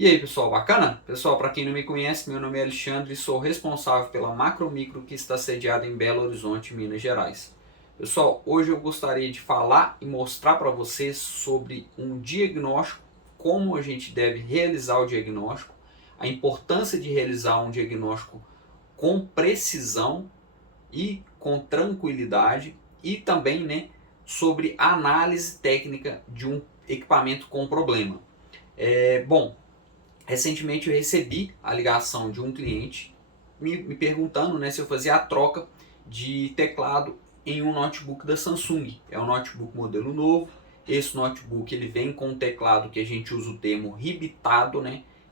E aí pessoal, bacana? Pessoal, para quem não me conhece, meu nome é Alexandre e sou responsável pela Macromicro que está sediada em Belo Horizonte, Minas Gerais. Pessoal, hoje eu gostaria de falar e mostrar para vocês sobre um diagnóstico, como a gente deve realizar o diagnóstico, a importância de realizar um diagnóstico com precisão e com tranquilidade e também, sobre a análise técnica de um equipamento com problema. Bom, recentemente eu recebi a ligação de um cliente me perguntando, se eu fazia a troca de teclado em um notebook da Samsung. É um notebook modelo novo. Esse notebook ele vem com um teclado que a gente usa o termo ribitado,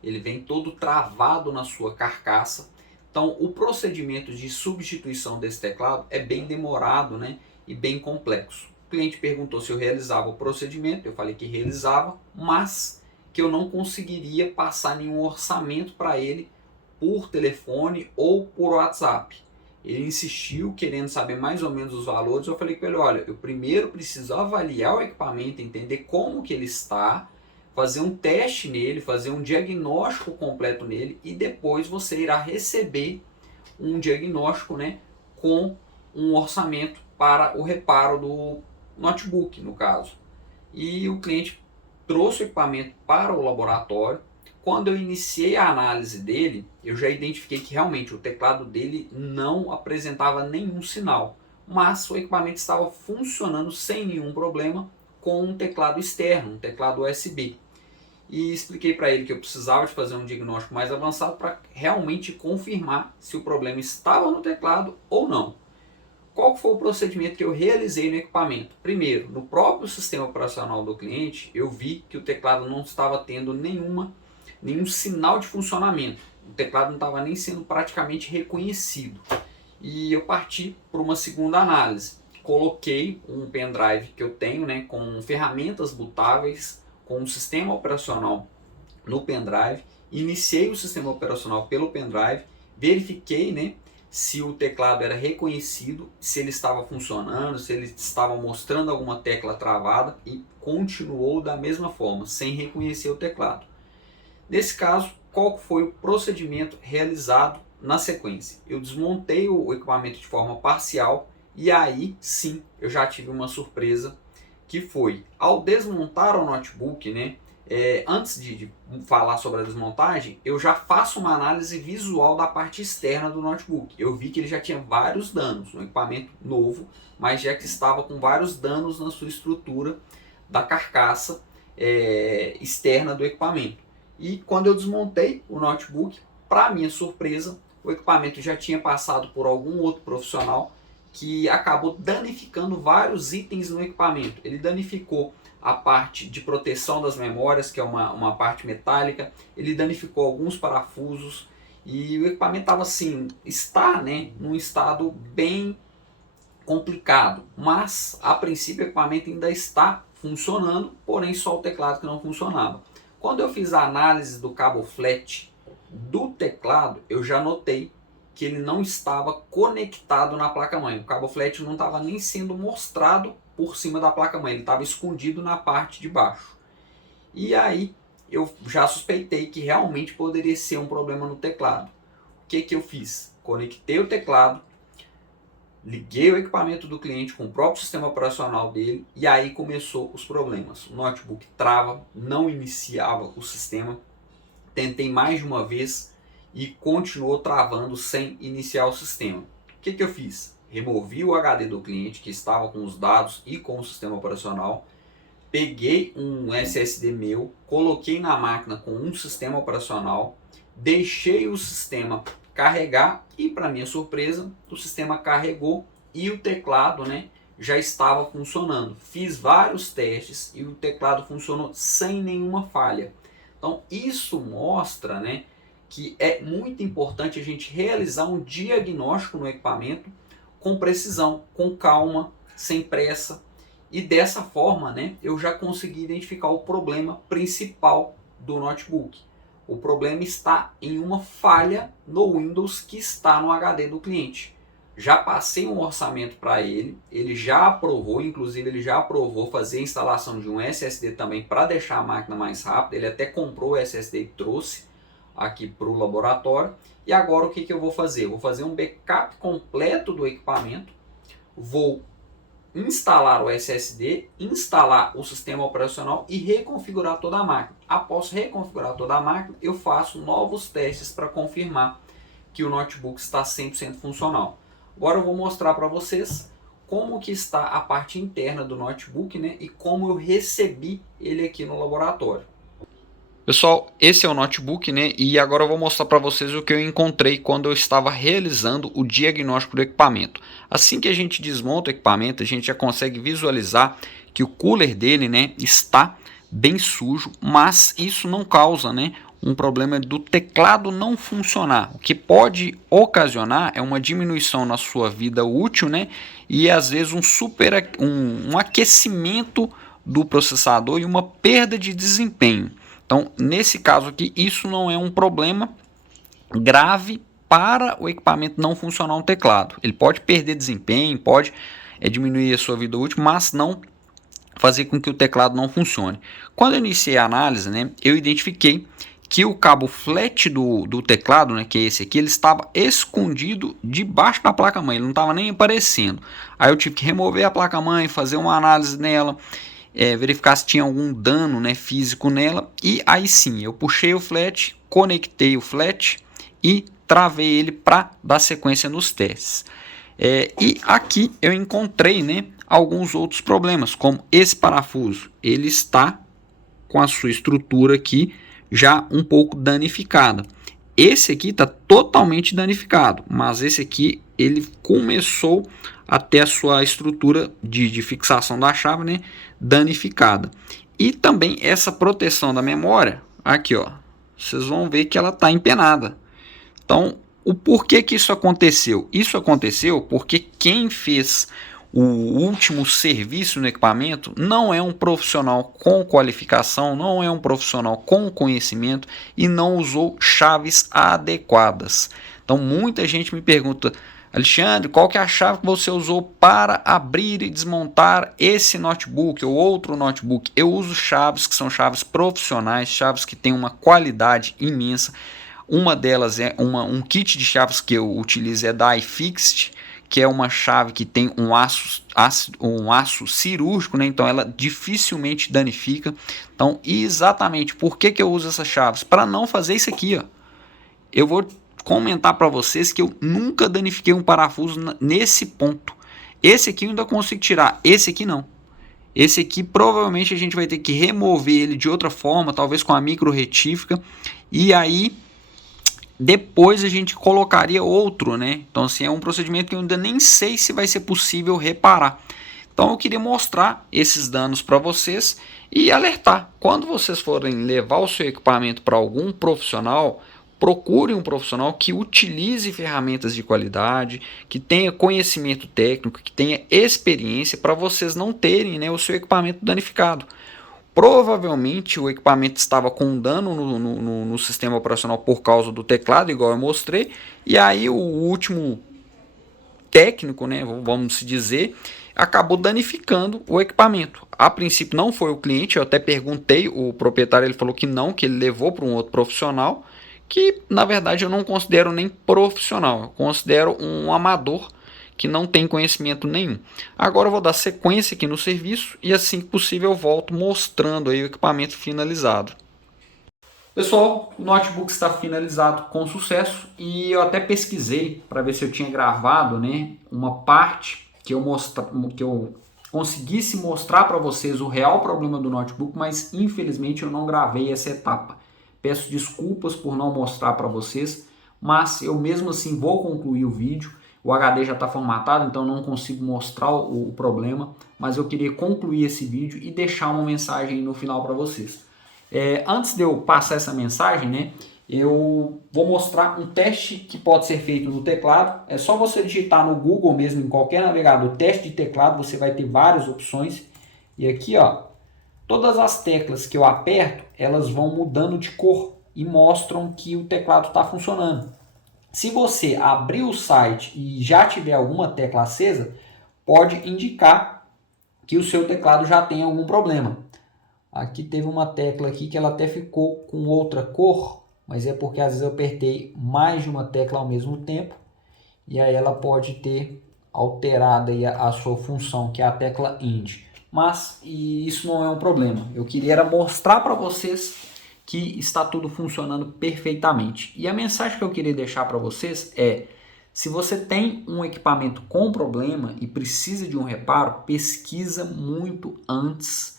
ele vem todo travado na sua carcaça. Então o procedimento de substituição desse teclado é bem demorado, e bem complexo. O cliente perguntou se eu realizava o procedimento, eu falei que realizava, mas que eu não conseguiria passar nenhum orçamento para ele por telefone ou por WhatsApp. Ele insistiu querendo saber mais ou menos os valores. Eu falei com ele, olha, eu primeiro preciso avaliar o equipamento, entender como que ele está, fazer um teste nele, fazer um diagnóstico completo nele e depois você irá receber um diagnóstico, com um orçamento para o reparo do notebook, no caso. E o cliente trouxe o equipamento para o laboratório. Quando eu iniciei a análise dele, eu já identifiquei que realmente o teclado dele não apresentava nenhum sinal, mas o equipamento estava funcionando sem nenhum problema com um teclado externo, um teclado USB. E expliquei para ele que eu precisava de fazer um diagnóstico mais avançado para realmente confirmar se o problema estava no teclado ou não. Qual foi o procedimento que eu realizei no equipamento? Primeiro, no próprio sistema operacional do cliente, eu vi que o teclado não estava tendo nenhum sinal de funcionamento. O teclado não estava nem sendo praticamente reconhecido. E eu parti para uma segunda análise. Coloquei um pendrive que eu tenho, com ferramentas bootáveis, com um sistema operacional no pendrive. Iniciei o sistema operacional pelo pendrive, verifiquei, se o teclado era reconhecido, se ele estava funcionando, se ele estava mostrando alguma tecla travada e continuou da mesma forma, sem reconhecer o teclado. Nesse caso, qual foi o procedimento realizado na sequência? Eu desmontei o equipamento de forma parcial e aí sim eu já tive uma surpresa, que foi, ao desmontar o notebook, antes de falar sobre a desmontagem, eu já faço uma análise visual da parte externa do notebook. Eu vi que ele já tinha vários danos, um equipamento novo, mas já que estava com vários danos na sua estrutura da carcaça externa do equipamento. E quando eu desmontei o notebook, para minha surpresa, o equipamento já tinha passado por algum outro profissional que acabou danificando vários itens no equipamento. Ele danificou a parte de proteção das memórias, que é uma parte metálica, ele danificou alguns parafusos e o equipamento estava assim, está num estado bem complicado, mas a princípio o equipamento ainda está funcionando, porém só o teclado que não funcionava. Quando eu fiz a análise do cabo flat do teclado, eu já notei que ele não estava conectado na placa-mãe. O cabo flat não estava nem sendo mostrado por cima da placa-mãe, ele estava escondido na parte de baixo. E aí eu já suspeitei que realmente poderia ser um problema no teclado. O que eu fiz? Conectei o teclado, liguei o equipamento do cliente com o próprio sistema operacional dele e aí começou os problemas. O notebook trava, não iniciava o sistema, tentei mais de uma vez e continuou travando sem iniciar o sistema. O que eu fiz? Removi o HD do cliente que estava com os dados e com o sistema operacional, peguei um SSD meu, coloquei na máquina com um sistema operacional, deixei o sistema carregar e, para minha surpresa, o sistema carregou e o teclado já estava funcionando. Fiz vários testes e o teclado funcionou sem nenhuma falha. Então isso mostra que é muito importante a gente realizar um diagnóstico no equipamento com precisão, com calma, sem pressa. E dessa forma eu já consegui identificar o problema principal do notebook. O problema está em uma falha no Windows que está no HD do cliente. Já passei um orçamento para ele já aprovou, inclusive ele já aprovou fazer a instalação de um SSD também para deixar a máquina mais rápida. Ele até comprou o SSD e trouxe aqui para o laboratório. E agora o que eu vou fazer? Eu vou fazer um backup completo do equipamento, vou instalar o SSD, instalar o sistema operacional e reconfigurar toda a máquina. Após reconfigurar toda a máquina, eu faço novos testes para confirmar que o notebook está 100% funcional. Agora eu vou mostrar para vocês como que está a parte interna do notebook, né, e como eu recebi ele aqui no laboratório. Pessoal, esse é o notebook, né? E agora eu vou mostrar para vocês o que eu encontrei quando eu estava realizando o diagnóstico do equipamento. Assim que a gente desmonta o equipamento, a gente já consegue visualizar que o cooler dele, né, está bem sujo, mas isso não causa, né, um problema do teclado não funcionar. O que pode ocasionar é uma diminuição na sua vida útil, né, e às vezes um aquecimento do processador e uma perda de desempenho. Então, nesse caso aqui, isso não é um problema grave para o equipamento não funcionar um teclado. Ele pode perder desempenho, pode diminuir a sua vida útil, mas não fazer com que o teclado não funcione. Quando eu iniciei a análise, né, eu identifiquei que o cabo flat do teclado, né, que é esse aqui, ele estava escondido debaixo da placa-mãe, ele não estava nem aparecendo. Aí eu tive que remover a placa-mãe, fazer uma análise nela, verificar se tinha algum dano, né, físico nela, e aí sim eu puxei o flat, conectei o flat e travei ele para dar sequência nos testes. E aqui eu encontrei, né, alguns outros problemas, como esse parafuso, ele está com a sua estrutura aqui já um pouco danificada. Esse aqui está totalmente danificado, mas esse aqui ele começou a ter a sua estrutura de fixação da chave, né, danificada. E também essa proteção da memória, aqui ó, vocês vão ver que ela está empenada. Então, o porquê que isso aconteceu? Isso aconteceu porque quem fez o último serviço no equipamento não é um profissional com qualificação, não é um profissional com conhecimento e não usou chaves adequadas. Então muita gente me pergunta: Alexandre, qual que é a chave que você usou para abrir e desmontar esse notebook ou outro notebook? Eu uso chaves que são chaves profissionais, chaves que têm uma qualidade imensa. Uma delas é um kit de chaves que eu utilizo é da iFixit, que é uma chave que tem um aço cirúrgico, né? Então ela dificilmente danifica. Então, exatamente por que eu uso essas chaves? Para não fazer isso aqui, ó. Eu vou comentar para vocês que eu nunca danifiquei um parafuso nesse ponto. Esse aqui eu ainda consigo tirar, esse aqui não. Esse aqui provavelmente a gente vai ter que remover ele de outra forma, talvez com a micro retífica, e aí depois a gente colocaria outro, né? Então assim, é um procedimento que eu ainda nem sei se vai ser possível reparar. Então eu queria mostrar esses danos para vocês e alertar. Quando vocês forem levar o seu equipamento para algum profissional, procure um profissional que utilize ferramentas de qualidade, que tenha conhecimento técnico, que tenha experiência para vocês não terem, né, o seu equipamento danificado. Provavelmente o equipamento estava com dano no sistema operacional por causa do teclado, igual eu mostrei, e aí o último técnico, né, vamos dizer, acabou danificando o equipamento. A princípio não foi o cliente, eu até perguntei, o proprietário ele falou que não, que ele levou para um outro profissional, que na verdade eu não considero nem profissional, eu considero um amador que não tem conhecimento nenhum. Agora eu vou dar sequência aqui no serviço e assim que possível eu volto mostrando aí o equipamento finalizado. Pessoal, o notebook está finalizado com sucesso e eu até pesquisei para ver se eu tinha gravado, né, uma parte que eu conseguisse mostrar para vocês o real problema do notebook, mas infelizmente eu não gravei essa etapa. Peço desculpas por não mostrar para vocês, mas eu mesmo assim vou concluir o vídeo. O HD já está formatado, então não consigo mostrar o problema, mas eu queria concluir esse vídeo e deixar uma mensagem no final para vocês. Antes de eu passar essa mensagem, né, eu vou mostrar um teste que pode ser feito no teclado. É só você digitar no Google mesmo, em qualquer navegador, teste de teclado, você vai ter várias opções. E aqui, ó, todas as teclas que eu aperto, elas vão mudando de cor e mostram que o teclado está funcionando. Se você abrir o site e já tiver alguma tecla acesa, pode indicar que o seu teclado já tem algum problema. Aqui teve uma tecla aqui que ela até ficou com outra cor, mas é porque às vezes eu apertei mais de uma tecla ao mesmo tempo e aí ela pode ter alterado aí a sua função, que é a tecla End. Mas isso não é um problema. Eu queria mostrar para vocês que está tudo funcionando perfeitamente. E a mensagem que eu queria deixar para vocês é: se você tem um equipamento com problema e precisa de um reparo, pesquisa muito antes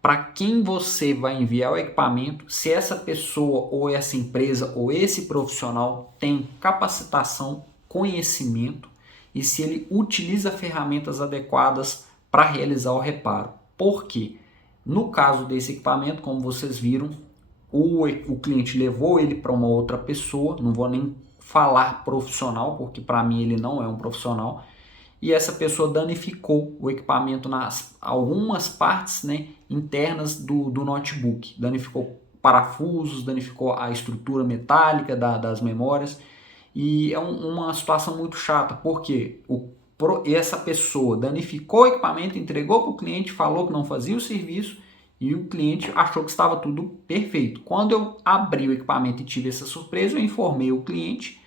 para quem você vai enviar o equipamento, se essa pessoa ou essa empresa ou esse profissional tem capacitação, conhecimento e se ele utiliza ferramentas adequadas para realizar o reparo. Porque no caso desse equipamento, como vocês viram, o cliente levou ele para uma outra pessoa, não vou nem falar profissional, porque para mim ele não é um profissional, e essa pessoa danificou o equipamento nas algumas partes, né, internas do notebook, danificou parafusos, danificou a estrutura metálica das memórias, e é uma situação muito chata, porque essa pessoa danificou o equipamento, entregou para o cliente, falou que não fazia o serviço, e o cliente achou que estava tudo perfeito. Quando eu abri o equipamento e tive essa surpresa, eu informei o cliente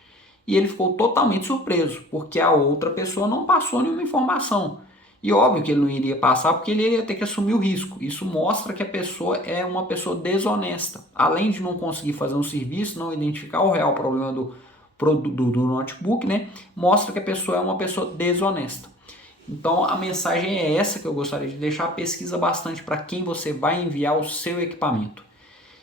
e ele ficou totalmente surpreso, porque a outra pessoa não passou nenhuma informação. E óbvio que ele não iria passar, porque ele iria ter que assumir o risco. Isso mostra que a pessoa é uma pessoa desonesta. Além de não conseguir fazer um serviço, não identificar o real problema do notebook, né? Mostra que a pessoa é uma pessoa desonesta. Então a mensagem é essa que eu gostaria de deixar. Pesquisa bastante para quem você vai enviar o seu equipamento.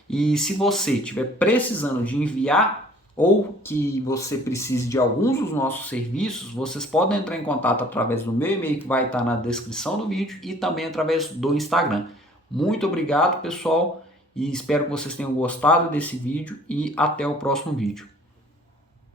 E se você estiver precisando de enviar ou que você precise de alguns dos nossos serviços, vocês podem entrar em contato através do meu e-mail que vai estar na descrição do vídeo e também através do Instagram. Muito obrigado, pessoal, e espero que vocês tenham gostado desse vídeo e até o próximo vídeo.